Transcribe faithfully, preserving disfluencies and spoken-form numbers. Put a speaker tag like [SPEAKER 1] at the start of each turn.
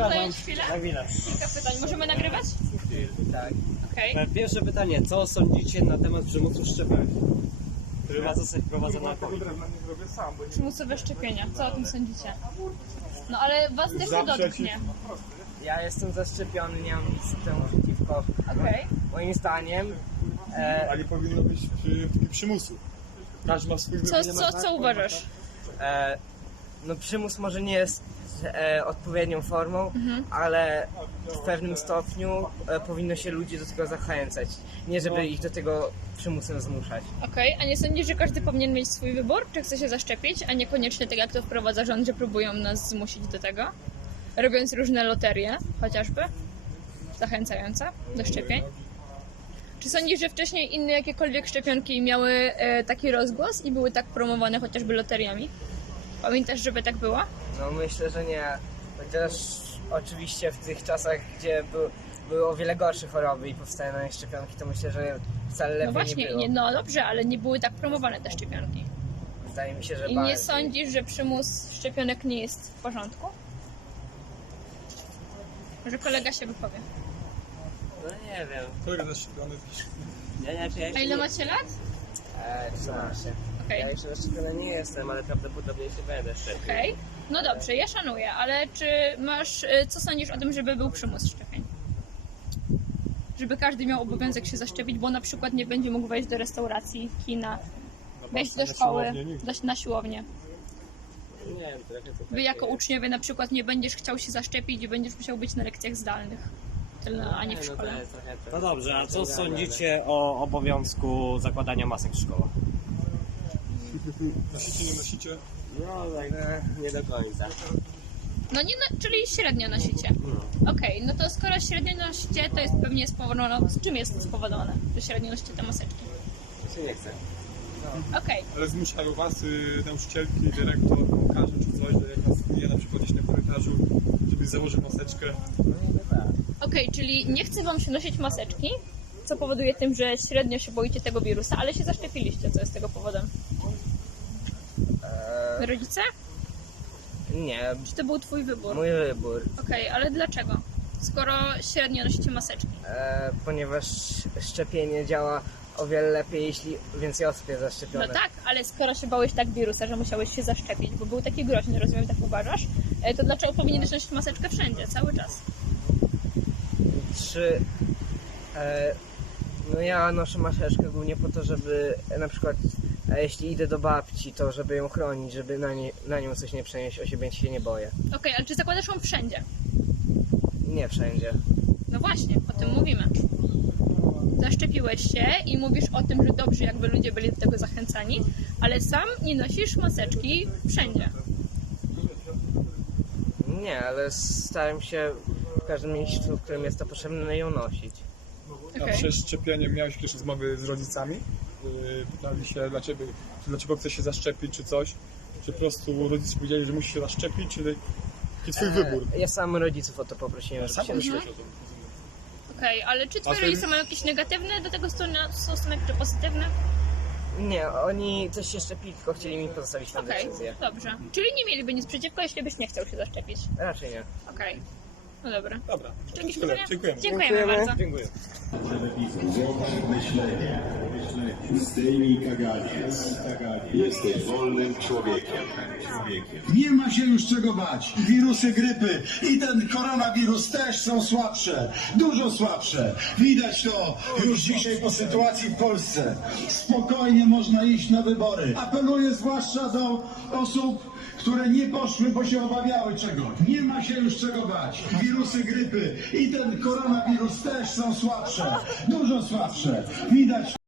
[SPEAKER 1] Mam zająć chwilę?
[SPEAKER 2] Na chwilę.
[SPEAKER 1] Kilka pytań. Możemy nagrywać?
[SPEAKER 3] Tak.
[SPEAKER 1] Okej.
[SPEAKER 2] E, Pierwsze pytanie, co sądzicie na temat przymusu szczepień, który ma zostać wprowadzony na COVID?
[SPEAKER 1] Przymusowe szczepienia. Co o tym sądzicie? No ale was też nie dotknie.
[SPEAKER 3] Ja jestem zaszczepiony, nie mam nic temu przeciwko.
[SPEAKER 1] Okej.
[SPEAKER 3] Moim zdaniem e,
[SPEAKER 4] Ale powinno być przy, taki przymusu. Każdy ma swój
[SPEAKER 1] Co,
[SPEAKER 4] wybór.
[SPEAKER 1] co, co uważasz?
[SPEAKER 3] e, no przymus może nie jest e, odpowiednią formą, ale w pewnym stopniu e, powinno się ludzi do tego zachęcać. Nie żeby ich do tego przymusem zmuszać.
[SPEAKER 1] Okej, a nie sądzisz, że każdy powinien mieć swój wybór, czy chce się zaszczepić, a niekoniecznie tak jak to wprowadza rząd, że próbują nas zmusić do tego? Robiąc różne loterie, chociażby, zachęcające do szczepień. Czy sądzisz, że wcześniej inne jakiekolwiek szczepionki miały e, taki rozgłos i były tak promowane chociażby loteriami? Pamiętasz, żeby tak było?
[SPEAKER 3] No myślę, że nie. Chociaż oczywiście w tych czasach, gdzie był, były o wiele gorsze choroby i powstały na nie szczepionki, to myślę, że wcale lepiej
[SPEAKER 1] No właśnie,
[SPEAKER 3] nie było.
[SPEAKER 1] nie, no dobrze, ale nie były tak promowane te szczepionki.
[SPEAKER 3] Wydaje mi się, że
[SPEAKER 1] I nie
[SPEAKER 3] bardziej.
[SPEAKER 1] sądzisz, że przymus szczepionek nie jest w porządku? Może kolega się wypowie.
[SPEAKER 2] No nie wiem.
[SPEAKER 4] Kolega zaszczepiony.
[SPEAKER 2] Ja, ja, ja,
[SPEAKER 1] A ile macie lat?
[SPEAKER 3] E, trzynaście.
[SPEAKER 1] Okej.
[SPEAKER 2] ja jeszcze zaszczepiony nie jestem, ale prawdopodobnie się będę szczepił.
[SPEAKER 1] Okej. No dobrze, ja szanuję, ale czy masz, y, co sądzisz o tym, żeby był przymus szczepień? Żeby każdy miał obowiązek się zaszczepić, bo na przykład nie będzie mógł wejść do restauracji, kina, wejść do
[SPEAKER 4] na
[SPEAKER 1] szkoły,
[SPEAKER 4] siłownię nigdy.
[SPEAKER 1] dojść na siłownię.
[SPEAKER 2] Nie wiem, trochę to
[SPEAKER 1] Wy
[SPEAKER 2] takie
[SPEAKER 1] jako
[SPEAKER 2] jest.
[SPEAKER 1] uczniowie na przykład nie będziesz chciał się zaszczepić i będziesz musiał być na lekcjach zdalnych, tyle, a nie w
[SPEAKER 2] No to
[SPEAKER 1] szkole.
[SPEAKER 2] jest trochę-
[SPEAKER 5] No dobrze, a co
[SPEAKER 2] trochę
[SPEAKER 5] sądzicie o obowiązku zakładania masek w szkołach?
[SPEAKER 4] Nosicie, nie nosicie?
[SPEAKER 2] No tak, no, nie do końca.
[SPEAKER 1] No nie, no, czyli średnio nosicie. Okej, no to skoro średnio nosicie, to jest pewnie spowodowane, z czym jest to spowodowane, że średnio nosicie te maseczki?
[SPEAKER 2] Się nie chce.
[SPEAKER 1] Okej.
[SPEAKER 4] Ale zmuszają was y, nauczycielki, dyrektor, kołkarze czy coś, że jak was nie na przykład gdzieś na korytarzu, żebyś założył maseczkę.
[SPEAKER 1] Okej, czyli nie chce wam się nosić maseczki, co powoduje tym, że średnio się boicie tego wirusa, ale się zaszczepiliście, co jest tego powodem?
[SPEAKER 3] E,
[SPEAKER 1] Rodzice?
[SPEAKER 3] nie,
[SPEAKER 1] Czy to był twój wybór?
[SPEAKER 3] mój wybór.
[SPEAKER 1] Okej, ale dlaczego? Skoro średnio nosicie maseczki.
[SPEAKER 3] E, ponieważ szczepienie działa o wiele lepiej, jeśli więcej osób jest
[SPEAKER 1] No
[SPEAKER 3] zaszczepione.
[SPEAKER 1] tak, ale skoro się bałeś tak wirusa, że musiałeś się zaszczepić, bo był taki groźny, rozumiem, tak uważasz, e, to dlaczego powinieneś nosić maseczkę wszędzie, cały czas?
[SPEAKER 3] Czy e, no ja noszę maseczkę głównie po to, żeby e, na przykład e, jeśli idę do babci, to żeby ją chronić, żeby na, nie, na nią coś nie przenieść, o siebie się nie boję.
[SPEAKER 1] Okej, ale czy zakładasz ją wszędzie?
[SPEAKER 3] Nie wszędzie.
[SPEAKER 1] No właśnie, o tym mówimy. Zaszczepiłeś się i mówisz o tym, że dobrze jakby ludzie byli do tego zachęcani, ale sam nie nosisz maseczki wszędzie.
[SPEAKER 3] Nie, ale staram się w każdym miejscu, w którym jest to potrzebne, ją nosić.
[SPEAKER 4] A
[SPEAKER 1] Okej.
[SPEAKER 4] przed szczepieniem miałeś jakieś rozmowy z rodzicami? Yy, pytali się, dlaczego, dlaczego chce się zaszczepić czy coś? Czy po prostu rodzice powiedzieli, że musi się zaszczepić, czy taki twój wybór?
[SPEAKER 3] E, ja sam rodziców o to poprosiłem, żeby
[SPEAKER 4] Sam
[SPEAKER 3] się
[SPEAKER 4] myślałeś o tym.
[SPEAKER 1] Okej, ale czy twoi
[SPEAKER 4] A ty-
[SPEAKER 1] rodzice mają jakieś negatywne do tego stonu- stosunek, czy pozytywne?
[SPEAKER 3] Nie, oni też się szczepili, tylko chcieli mi pozostawić na
[SPEAKER 1] Okej,
[SPEAKER 3] decyzję.
[SPEAKER 1] dobrze. Czyli nie mieliby nic przeciwko, jeśli byś nie chciał się zaszczepić.
[SPEAKER 3] Raczej nie.
[SPEAKER 1] Okej, no dobra.
[SPEAKER 4] Dobra,
[SPEAKER 1] Czy jakieś
[SPEAKER 4] tyle.
[SPEAKER 1] pytania?
[SPEAKER 4] Dziękujemy.
[SPEAKER 1] Dziękujemy
[SPEAKER 3] Dziękujemy.
[SPEAKER 1] bardzo.
[SPEAKER 4] Dziękuję.
[SPEAKER 6] Złącz myślenie. Zdejmij kaganiec. Jesteś wolnym człowiekiem. człowiekiem.
[SPEAKER 7] Nie ma się już czego bać. Wirusy grypy i ten koronawirus też są słabsze. Dużo słabsze. Widać to już dzisiaj po sytuacji w Polsce. Spokojnie można iść na wybory. Apeluję zwłaszcza do osób, które nie poszły, bo się obawiały czegoś. Nie ma się już czego bać. Wirusy grypy i ten koronawirus też są słabsze. Dużo słabsze. Widać